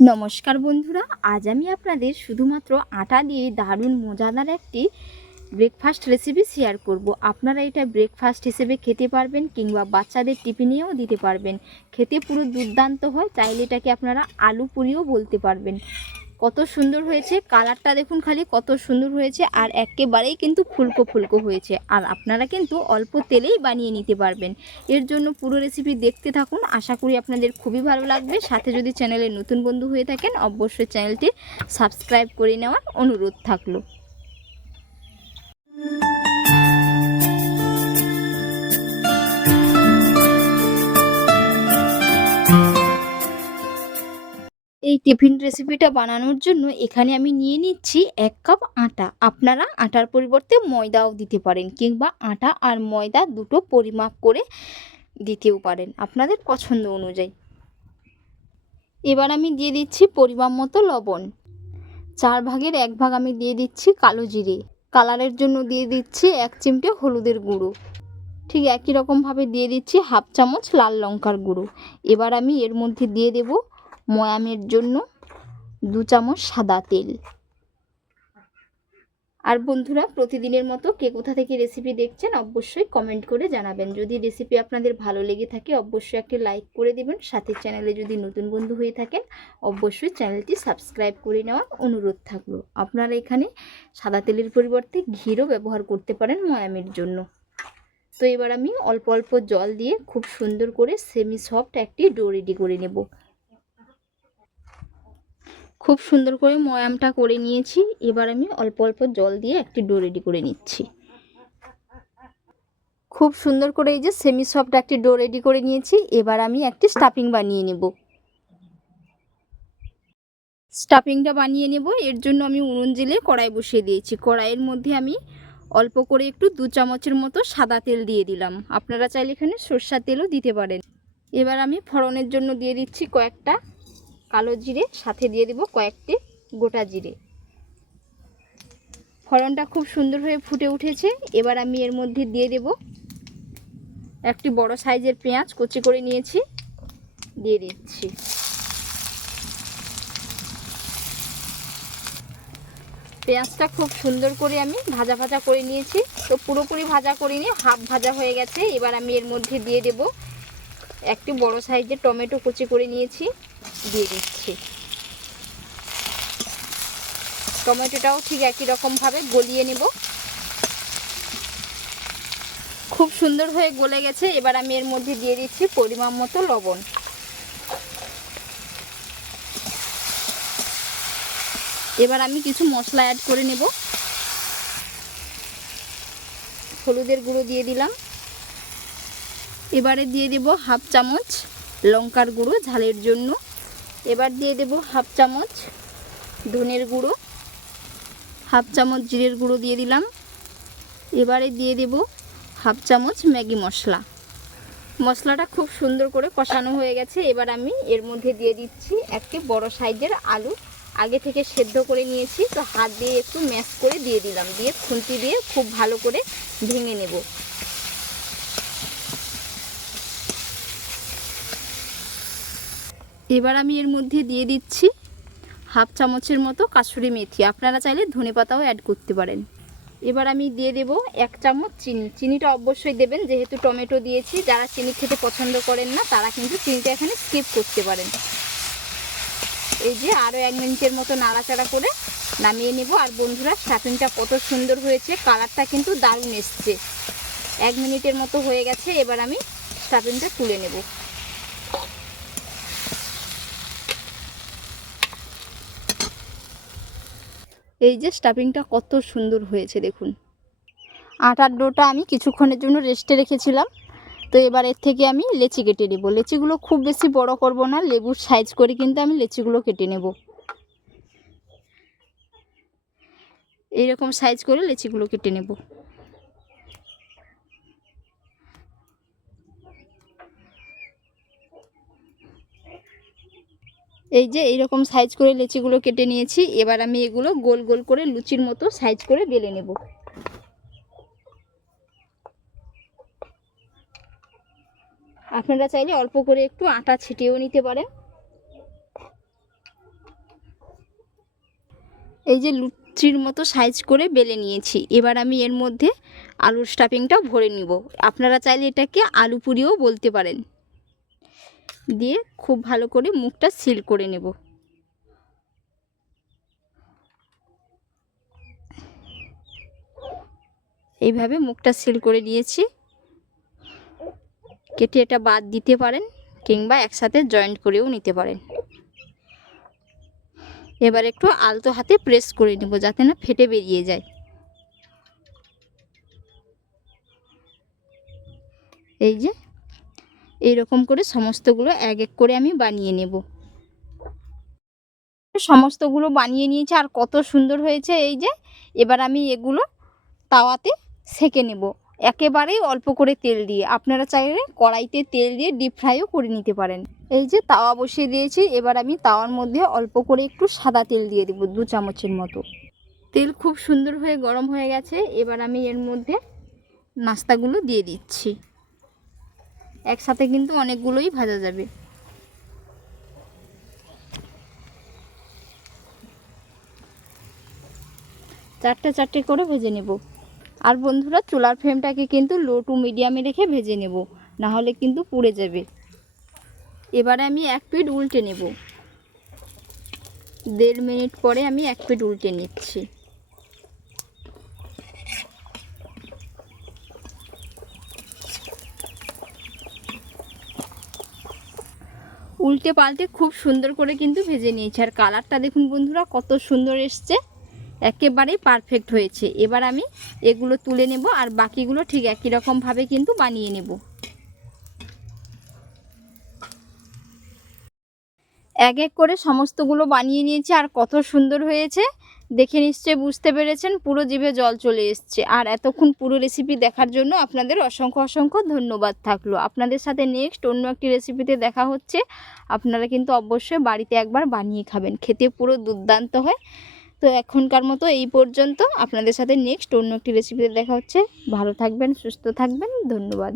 নমস্কার বন্ধুরা, আজ আমি আপনাদের শুধুমাত্র আটা দিয়ে দারুণ মজাদার একটি ব্রেকফাস্ট রেসিপি শেয়ার করব। আপনারা এটা ব্রেকফাস্ট হিসেবে খেতে পারবেন কিংবা বাচ্চাদের টিফিনেও দিতে পারবেন। খেতে পুরো দুর্দান্ত হয়, চাইলে এটাকে আপনারা আলু পুরিও বলতে পারবেন। কত সুন্দর হয়েছে, কালারটা দেখুন খালি কত সুন্দর হয়েছে আর একেবারেই কিন্তু ফুলকো ফুলকো হয়েছে। আর আপনারা কিন্তু অল্প তেলেই বানিয়ে নিতে পারবেন। এর জন্য পুরো রেসিপি দেখতে থাকুন, আশা করি আপনাদের খুবই ভালো লাগবে। সাথে যদি চ্যানেলে নতুন বন্ধু হয়ে থাকেন, অবশ্যই চ্যানেলটি সাবস্ক্রাইব করে নেওয়ার অনুরোধ থাকল। এই টিফিন রেসিপিটা বানানোর জন্য এখানে আমি নিয়ে নিচ্ছি এক কাপ আটা। আপনারা আটার পরিবর্তে ময়দাও দিতে পারেন কিংবা আটা আর ময়দা দুটো পরিমাপ করে দিতেও পারেন আপনাদের পছন্দ অনুযায়ী। এবার আমি দিয়ে দিচ্ছি পরিমাপ মতো লবণ। চার ভাগের এক ভাগ আমি দিয়ে দিচ্ছি কালো জিরে। কালারের জন্য দিয়ে দিচ্ছি এক চিমটে হলুদের গুঁড়ো। ঠিক একই রকমভাবে দিয়ে দিচ্ছি হাফ চামচ লাল লঙ্কার গুঁড়ো। এবার আমি এর মধ্যে দিয়ে দেবো ময়ামের জন্য দু চামচ সাদা তেল। আর বন্ধুরা, প্রতিদিনের মতো কে কোথা থেকে রেসিপি দেখছেন অবশ্যই কমেন্ট করে জানাবেন। যদি রেসিপি আপনাদের ভালো লেগে থাকে, অবশ্যই একটি লাইক করে দিবেন। সাথে চ্যানেলে যদি নতুন বন্ধু হয়ে থাকেন, অবশ্যই চ্যানেলটি সাবস্ক্রাইব করে নেওয়ার অনুরোধ থাকল। আপনারা এখানে সাদা তেলের পরিবর্তে ঘিরও ব্যবহার করতে পারেন ময়ামের জন্য। তো এবার আমি অল্প অল্প জল দিয়ে খুব সুন্দর করে সেমি সফট একটি ডো রেডি করে নেব। খুব সুন্দর করে ময়ামটা করে নিয়েছি। এবার আমি অল্প অল্প জল দিয়ে একটি ডো রেডি করে নিচ্ছি। খুব সুন্দর করে এই যে সেমি সফট একটি ডো রেডি করে নিয়েছি। এবার আমি একটি স্টাফিং বানিয়ে নেব। স্টাফিংটা বানিয়ে নেব। এর জন্য আমি উনুন জেলে কড়াই বসিয়ে দিয়েছি। কড়াইয়ের মধ্যে আমি অল্প করে একটু দু চামচের মতো সাদা তেল দিয়ে দিলাম। আপনারা চাইলে এখানে সর্ষার তেলও দিতে পারেন। এবার আমি ফড়নের জন্য দিয়ে দিচ্ছি কয়েকটা কালো জিরে, সাথে দিয়ে দেব কয়েকটি গোটা জিরে। ফড়নটা খুব সুন্দর হয়ে ফুটে উঠেছে। এবার আমি এর মধ্যে দিয়ে দেব একটি বড় সাইজের পেঁয়াজ, কুচি করে নিয়েছি, দিয়ে দিচ্ছি। পেঁয়াজটা খুব সুন্দর করে আমি ভাজা ভাজা করে নিয়েছি। তো পুরোপুরি ভাজা করিনি, হাফ ভাজা হয়ে গেছে। এবার আমি এর মধ্যে দিয়ে দেব একটি বড় সাইজের টমেটো কুচি করে নিয়েছি। দিয়ে দিচ্ছি। টমেটোটাও ঠিক একই রকমভাবে গলিয়ে নেব। খুব সুন্দর হয়ে গলে গেছে, এবার আমি এর মধ্যে দিয়ে দিচ্ছি পরিমাণ মতো লবণ। এবার আমি কিছু মশলা অ্যাড করে নেব। হলুদের গুঁড়ো দিয়ে দিলাম। এবারে দিয়ে দেব হাফ চামচ লঙ্কার গুঁড়ো ঝালের জন্য। এবার দিয়ে দেব হাফ চামচ ধনের গুঁড়ো, হাফ চামচ জিরের গুঁড়ো দিয়ে দিলাম। এবারে দিয়ে দেব হাফ চামচ ম্যাগি মশলা। মশলাটা খুব সুন্দর করে কষানো হয়ে গেছে। এবার আমি এর মধ্যে দিয়ে দিচ্ছি একটি বড় সাইজের আলু। আগে থেকে সেদ্ধ করে নিয়েছি, তো হাত দিয়ে একটু ম্যাশ করে দিয়ে দিলাম। দিয়ে খুন্তি দিয়ে খুব ভালো করে ভেঙে নেব। এবার আমি এর মধ্যে দিয়ে দিচ্ছি হাফ চামচের মতো কাসুরি মেথি। আপনারা চাইলে ধনে পাতাও অ্যাড করতে পারেন। এবার আমি দিয়ে দেব এক চামচ চিনি। চিনিটা অবশ্যই দেবেন, যেহেতু টমেটো দিয়েছি। যারা চিনি খেতে পছন্দ করেন না, তারা কিন্তু চিনিটা এখানে স্কিপ করতে পারেন। এই যে আরও এক মিনিটের মতো নাড়াচাড়া করে নামিয়ে নেব। আর বন্ধুরা স্টাফিংটা কত সুন্দর হয়েছে। কালারটা কিন্তু দারুণ এসছে। এক মিনিটের মতো হয়ে গেছে। এবার আমি স্টাফিংটা তুলে নেব। এই যে স্টাফিংটা কত সুন্দর হয়েছে, দেখুন। আটার ডোটা আমি কিছুক্ষণের জন্য রেস্টে রেখেছিলাম। তো এবার এর থেকে আমি লেচি কেটে নেব। লেচিগুলো খুব বেশি বড় করব না, লেবুর সাইজ করে কিন্তু আমি লেচিগুলো কেটে নেব। এইরকম সাইজ করে লেচিগুলো কেটে নেব। এই যে এইরকম সাইজ করে লেচিগুলো কেটে নিয়েছি, এবার আমি এগুলো গোল গোল করে লুচির মতো সাইজ করে বেলে নেব। আপনারা চাইলে অল্প করে একটু আটা ছিটিয়েও নিতে পারেন। এই যে লুচির মতো সাইজ করে বেলে নিয়েছি, এবার আমি এর মধ্যে আলুর স্টাফিংটাও ভরে নিব। আপনারা চাইলে এটাকে আলু পুরিও বলতে পারেন। দিয়ে খুব ভালো করে মুখটা সিল করে নেব। এইভাবে মুখটা সিল করে দিয়েছি কেটে এটা বাদ দিতে পারেন কিংবা একসাথে জয়েন্ট করেও নিতে পারেন। এবার একটু আলতো হাতে প্রেস করে নেব যাতে না ফেটে বেরিয়ে যায়। এই যে এইরকম করে সমস্তগুলো এক এক করে আমি বানিয়ে নেব। সমস্তগুলো বানিয়ে নিয়েছি আর কত সুন্দর হয়েছে এই যে, এবার আমি এগুলো তাওয়াতে সেকে নেব। একেবারেই অল্প করে তেল দিয়ে। আপনারা চাইলে কড়াইতে তেল দিয়ে ডিপ ফ্রাইও করে নিতে পারেন। এই যে তাওয়া বসিয়ে দিয়েছি, এবার আমি তাওয়ার মধ্যে অল্প করে একটু সাদা তেল দিয়ে দেবো, দু চামচের মতো। তেল খুব সুন্দর হয়ে গরম হয়ে গেছে, এবার আমি এর মধ্যে নাস্তাগুলো দিয়ে দিচ্ছি। একসাথে কিন্তু অনেকগুলোই ভাজা যাবে। চারটে চারটে করে ভেজে নেব। আর বন্ধুরা, চুলার ফ্লেমটাকে কিন্তু লো টু মিডিয়ামে রেখে ভেজে নেব না হলে কিন্তু পুড়ে যাবে। এবারে আমি এক পিঠ উল্টে নেব। দেড় মিনিট পরে আমি এক পিঠ উল্টে নিচ্ছি। উল্টে পাল্টে খুব সুন্দর করে কিন্তু ভেজে নিয়েছি। আর কালারটা দেখুন বন্ধুরা, কত সুন্দর এসছে। একেবারেই পারফেক্ট হয়েছে। এবার আমি এগুলো তুলে নেব আর বাকিগুলো ঠিক একই রকমভাবে কিন্তু বানিয়ে নেব। এক এক করে সমস্তগুলো বানিয়ে নিয়েছি আর কত সুন্দর হয়েছে। দেখে নিশ্চয়ই বুঝতে পেরেছেন, পুরো জিভে জল চলে এসছে। আর এতক্ষণ পুরো রেসিপি দেখার জন্য আপনাদের অসংখ্য অসংখ্য ধন্যবাদ থাকল। আপনাদের সাথে নেক্সট অন্য একটি রেসিপিতে দেখা হচ্ছে। আপনারা কিন্তু অবশ্যই বাড়িতে একবার বানিয়ে খাবেন। খেতে পুরো দুর্দান্ত হয়। তো এখনকার মতো এই পর্যন্ত। আপনাদের সাথে নেক্সট অন্য একটি রেসিপিতে দেখা হচ্ছে। ভালো থাকবেন, সুস্থ থাকবেন। ধন্যবাদ।